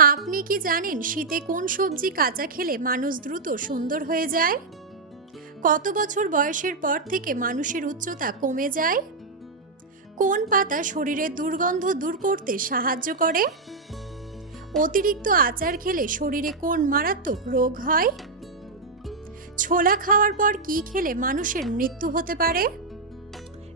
আপনি কি জানেন শীতে কোন সবজি কাঁচা খেলে মানুষ দ্রুত সুন্দর হয়ে যায়? কত বছর বয়সের পর থেকে মানুষের উচ্চতা কমে যায়? কোন পাতা শরীরের দুর্গন্ধ দূর করতে সাহায্য করে? অতিরিক্ত আচার খেলে শরীরে কোন মারাত্মক রোগ হয়? ছোলা খাওয়ার পর কি খেলে মানুষের মৃত্যু হতে পারে?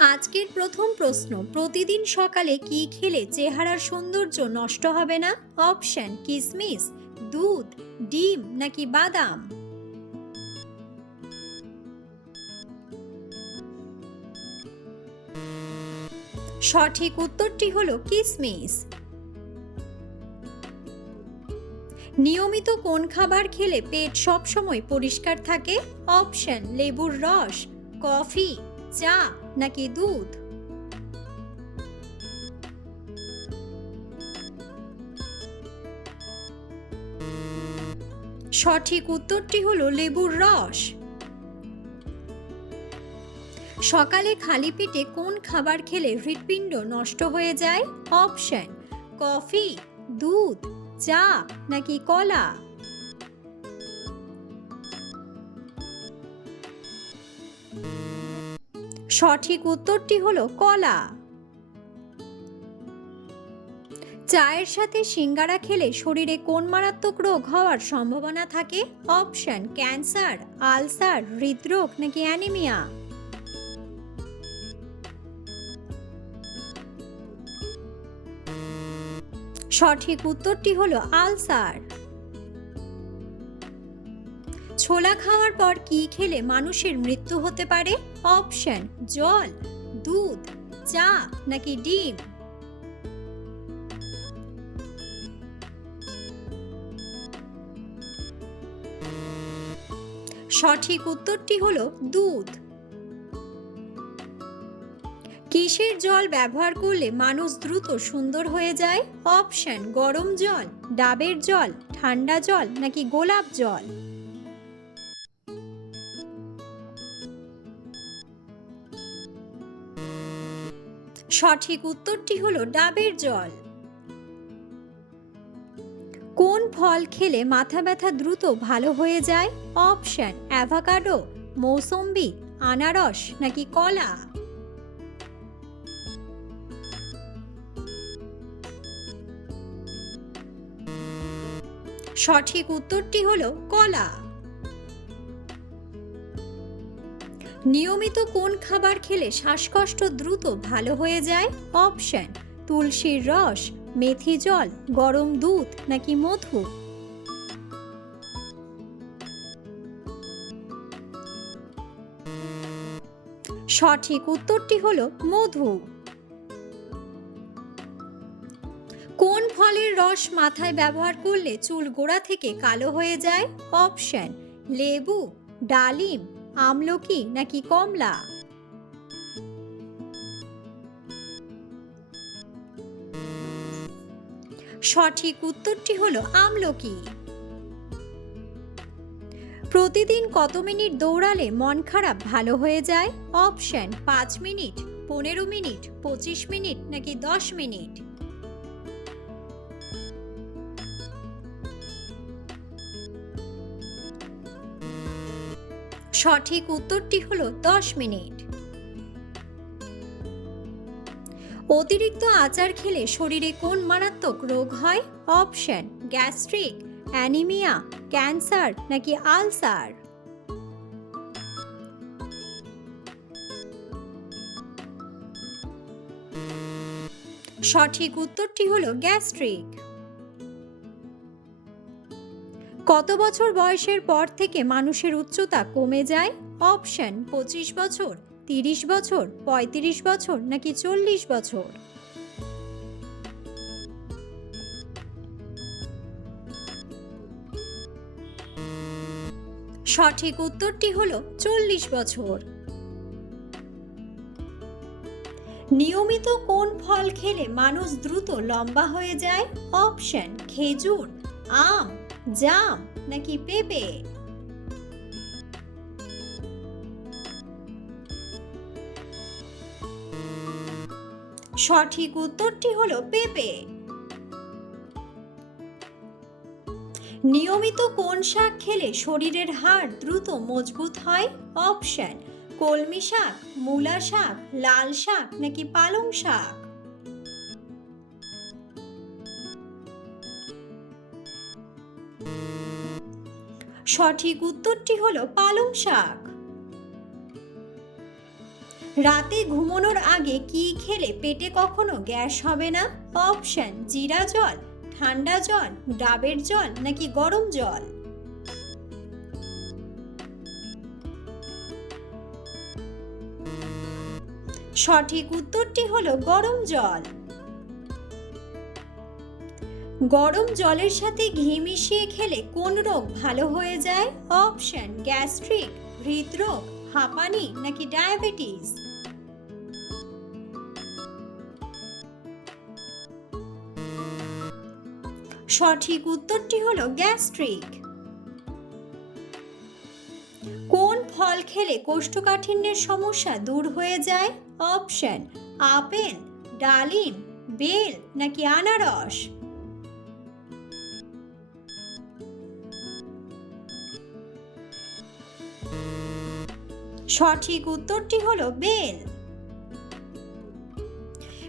আজকের প্রথম প্রশ্ন, প্রতিদিন সকালে কি খেলে চেহারার সৌন্দর্য নষ্ট হবে না? অপশন, কিসমিস, দুধ, ডিম নাকি বাদাম? সঠিক উত্তরটি হলো কিসমিস। নিয়মিত কোন খাবার খেলে পেট সবসময় পরিষ্কার থাকে? অপশন, লেবুর রস, কফি, চা। নাকি দুধ? সঠিক উত্তরটি হলো লেবুর রস। সকালে খালি পেটে কোন খাবার খেলে হৃৎপিণ্ড নষ্ট হয়ে যায়? অপশন, কফি, দুধ, চা নাকি কলা? সঠিক উত্তরটি হলো কলা। চায়ের সাথে সিঙ্গারা খেলে শরীরে কোন মারাত্মক রোগ হওয়ার সম্ভাবনা থাকে? অপশন, ক্যান্সার, আলসার, হৃদরোগ নাকি অ্যানিমিয়া? সঠিক উত্তরটি হলো আলসার। ছোলা খাওয়ার পর কি খেলে মানুষের মৃত্যু হতে পারে? অপশন জল, দুধ, চা নাকি ডিম? সঠিক উত্তরটি হলো দুধ। কিসের জল ব্যবহার করলে মানুষ দ্রুত সুন্দর হয়ে যায়? অপশন গরম জল, ডাবের জল, ঠান্ডা জল নাকি গোলাপ জল? সঠিক উত্তরটি হলো ডাবের জল। কোন ফল খেলে মাথা ব্যথা দ্রুত ভালো হয়ে যায়? অপশন, অ্যাভাকাডো, মৌসম্বি, আনারস নাকি কলা? সঠিক উত্তরটি হলো কলা। নিয়মিত কোন খাবার খেলে শ্বাসকষ্ট দ্রুত ভালো হয়ে যায়? অপশন, তুলসীর রস, মেথি জল, গরম দুধ নাকি মধু? সঠিক উত্তরটি হলো মধু। কোন ফলের রস মাথায় ব্যবহার করলে চুল গোড়া থেকে কালো হয়ে যায়? অপশন, লেবু, ডালিম আমলকি নাকি কমলা? সঠিক উত্তরটি হলো আমলকি প্রতিদিন কত মিনিট দৌড়ালে মন খারাপ ভালো হয়ে যায়? অপশন, পাঁচ মিনিট, পনেরো মিনিট, পঁচিশ মিনিট নাকি দশ মিনিট? সঠিক উত্তরটি হলো দশ মিনিট। অতিরিক্ত আচার খেলে শরীরে কোন মারাত্মক রোগ হয়? অপশন, গ্যাস্ট্রিক, অ্যানিমিয়া, ক্যান্সার নাকি আলসার? সঠিক উত্তরটি হলো গ্যাস্ট্রিক। কত বছর বয়সের পর থেকে মানুষের উচ্চতা কমে যায়? অপশন পঁচিশ বছর, তিরিশ বছর, পঁয়ত্রিশ বছর নাকি চল্লিশ বছর? সঠিক উত্তরটি হল চল্লিশ বছর। নিয়মিত কোন ফল খেলে মানুষ দ্রুত লম্বা হয়ে যায়? অপশন খেজুর, আম জাম নাকি পেঁপে? সঠিক উত্তরটি হলো পেঁপে। নিয়মিত কোন শাক খেলে শরীরের হাড় দ্রুত মজবুত হয়? অপশন, কলমি শাক, মূলা শাক, লাল শাক নাকি পালং শাক? সঠিক উত্তরটি হলো পালং শাক। রাতে ঘুমানোর আগে কি খেলে পেটে কখনো গ্যাস হবে না? অপশন, জিরা জল, ঠান্ডা জল, ডাবের জল নাকি গরম জল? সঠিক উত্তরটি হলো গরম জল। গরম জলের সাথে ঘি মিশিয়ে খেলে কোন রোগ ভালো হয়ে যায়? অপশন গ্যাস্ট্রিক হৃদরোগ, হাঁপানি নাকি ডায়াবেটিস সঠিক উত্তরটি হলো গ্যাস্ট্রিক কোন ফল খেলে কোষ্ঠকাঠিন্যের সমস্যা দূর হয়ে যায়? অপশন আপেল, ডালিম, বেল নাকি আনারস? সঠিক উত্তরটি হলো বেল।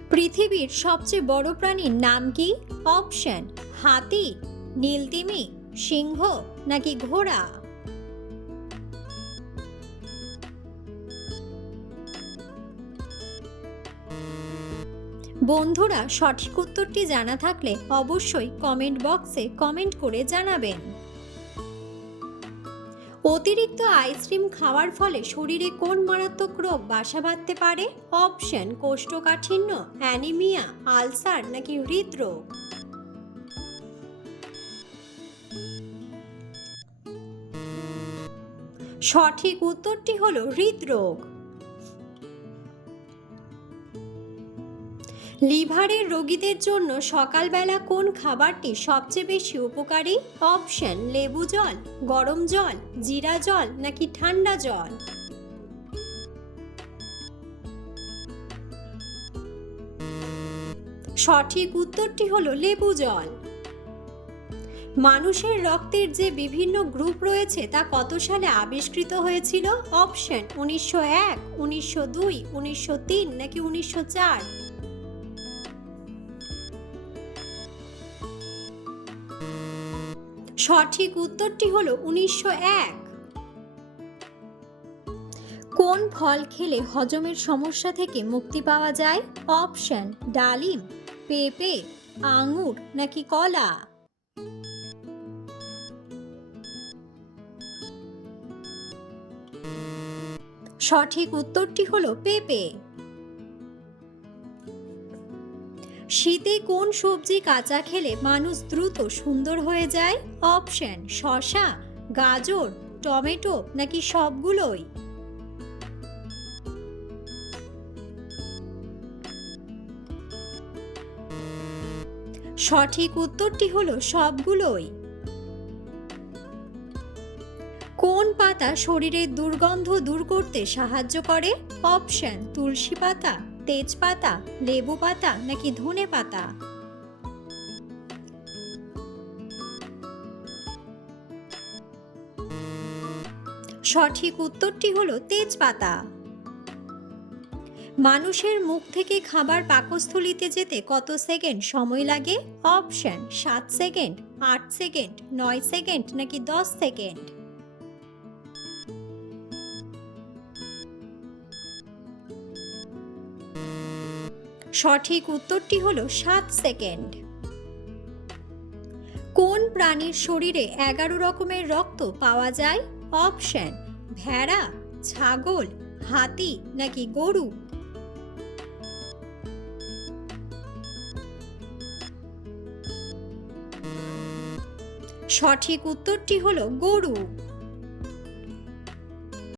পৃথিবীর সবচেয়ে বড় প্রাণীর নাম কি? অপশন, হাতি নীলতিমি সিংহ নাকি ঘোড়া? বন্ধুরা, সঠিক উত্তরটি জানা থাকলে অবশ্যই কমেন্ট বক্সে কমেন্ট করে জানাবেন। অতিরিক্ত আইসক্রিম খাওয়ার ফলে শরীরে কোন মারাত্মক রোগ বাসা বাঁধতে পারে? অপশন, কোষ্ঠকাঠিন্য, অ্যানিমিয়া, আলসার নাকি হৃদরোগ? সঠিক উত্তরটি হলো হৃদরোগ। লিভারের রোগীদের জন্য সকালবেলা কোন খাবারটি সবচেয়ে বেশি উপকারী? অপশন, লেবু জল, গরম জল, জিরা জল নাকি ঠান্ডা জল? সঠিক উত্তরটি হলো লেবু জল। মানুষের রক্তের যে বিভিন্ন গ্রুপ রয়েছে তা কত সালে আবিষ্কৃত হয়েছিল? অপশন, উনিশশো এক, উনিশশো দুই, উনিশশো তিন নাকি উনিশশো চার? সঠিক উত্তরটি হলো উনিশশো এক। কোন ফল খেলে হজমের সমস্যা থেকে মুক্তি পাওয়া যায়? অপশন, ডালিম, পেঁপে, আঙুর নাকি কলা? সঠিক উত্তরটি হলো পেঁপে। শীতে কোন সবজি কাঁচা খেলে মানুষ দ্রুত সুন্দর হয়ে যায়? অপশন, শসা, গাজর, টমেটো নাকি সবগুলোই? সঠিক উত্তরটি হলো সবগুলোই। কোন পাতা শরীরের দুর্গন্ধ দূর করতে সাহায্য করে? অপশন, তুলসী পাতা। তেজপাতা, লেবু পাতা নাকি ধনে পাতা? সঠিক উত্তরটি হলো তেজপাতা। মানুষের মুখ থেকে খাবার পাকস্থলিতে যেতে কত সেকেন্ড সময় লাগে? অপশন, সাত সেকেন্ড, আট সেকেন্ড, নয় সেকেন্ড নাকি দশ সেকেন্ড? সঠিক উত্তরটি হলো সাত সেকেন্ড। কোন প্রাণীর শরীরে এগারো রকমের রক্ত পাওয়া যায়? অপশন, ভেড়া, ছাগল, হাতি নাকি গরু? সঠিক উত্তরটি হলো গরু।